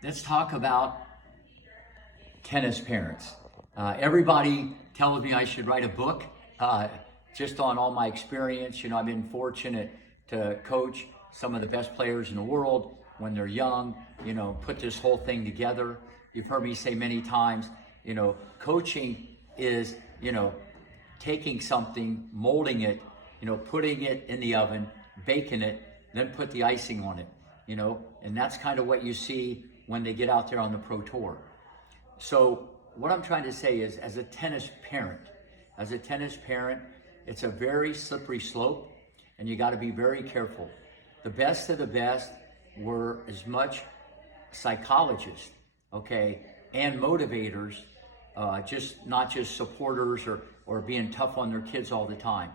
Let's talk about tennis parents. Everybody tells me I should write a book just on all my experience. You know, I've been fortunate to coach some of the best players in the world when they're young, you know, put this whole thing together. You've heard me say many times, you know, coaching is, you know, taking something, molding it, you know, putting it in the oven, baking it, then put the icing on it, you know, and that's kind of what you see when they get out there on the pro tour. So what I'm trying to say is, as a tennis parent, it's a very slippery slope, and you got to be very careful. The best of the best were as much psychologists, okay, and motivators, not just supporters or being tough on their kids all the time.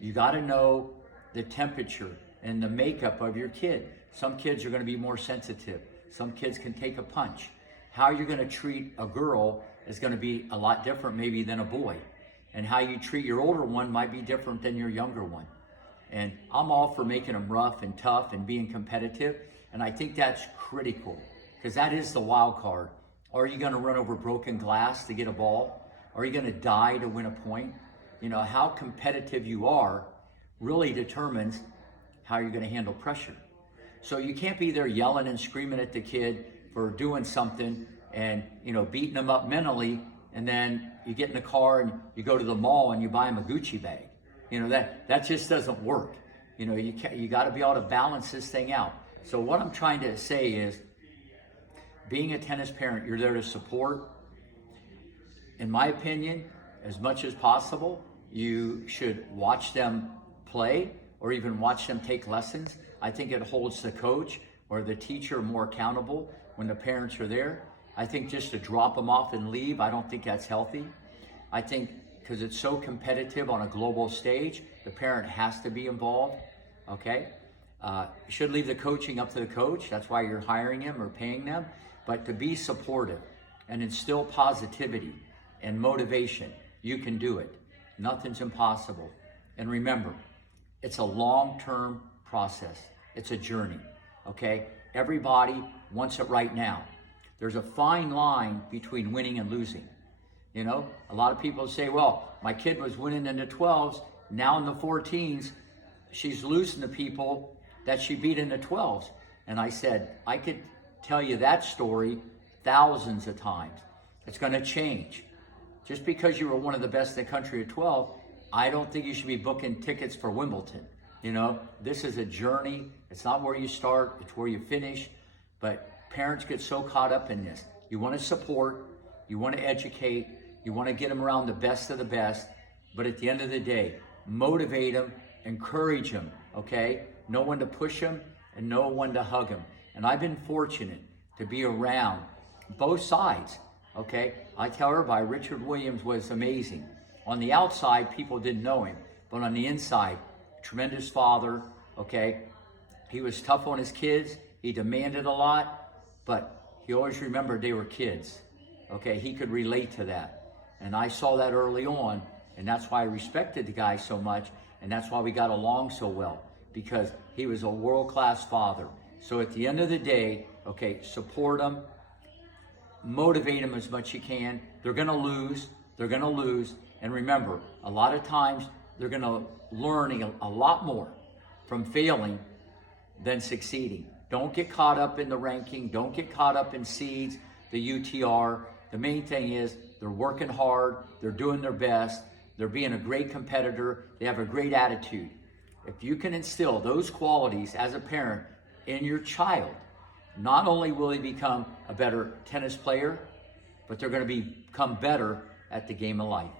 You got to know the temperature and the makeup of your kid. Some kids are going to be more sensitive. Some kids can take a punch. How you're going to treat a girl is going to be a lot different maybe than a boy. And how you treat your older one might be different than your younger one. And I'm all for making them rough and tough and being competitive. And I think that's critical, because that is the wild card. Are you going to run over broken glass to get a ball? Are you going to die to win a point? You know, how competitive you are really determines how you're going to handle pressure. So you can't be there yelling and screaming at the kid for doing something and, you know, beating them up mentally, and then you get in the car and you go to the mall and you buy them a Gucci bag. You know, that just doesn't work. You know, you got to be able to balance this thing out. So what I'm trying to say is, being a tennis parent, you're there to support. In my opinion, as much as possible, you should watch them play or even watch them take lessons. I think it holds the coach or the teacher more accountable when the parents are there. I think just to drop them off and leave, I don't think that's healthy. I think because it's so competitive on a global stage, the parent has to be involved, okay? You should leave the coaching up to the coach. That's why you're hiring him or paying them. But to be supportive and instill positivity and motivation, you can do it. Nothing's impossible. And remember, it's a long-term process. It's a journey, okay? Everybody wants it right now. There's a fine line between winning and losing. You know, a lot of people say, well, my kid was winning in the 12s, now in the 14s, she's losing to people that she beat in the 12s. And I said, I could tell you that story thousands of times. It's going to change. Just because you were one of the best in the country at 12, I don't think you should be booking tickets for Wimbledon. You know, this is a journey. It's not where you start, it's where you finish. But parents get so caught up in this. You want to support, you want to educate, you want to get them around the best of the best. But at the end of the day, motivate them, encourage them, okay? Know when to push them and know when to hug them. And I've been fortunate to be around both sides, okay? I tell everybody, Richard Williams was amazing. On the outside, people didn't know him. But on the inside, tremendous father, okay? He was tough on his kids. He demanded a lot, but he always remembered they were kids, okay? He could relate to that. And I saw that early on, and that's why I respected the guy so much, and that's why we got along so well, because he was a world-class father. So at the end of the day, okay, support them, motivate them as much as you can. They're going to lose, and remember, a lot of times they're going to learn a lot more from failing than succeeding. Don't get caught up in the ranking. Don't get caught up in seeds, the UTR. The main thing is they're working hard. They're doing their best. They're being a great competitor. They have a great attitude. If you can instill those qualities as a parent in your child, not only will they become a better tennis player, but they're going to become better at the game of life.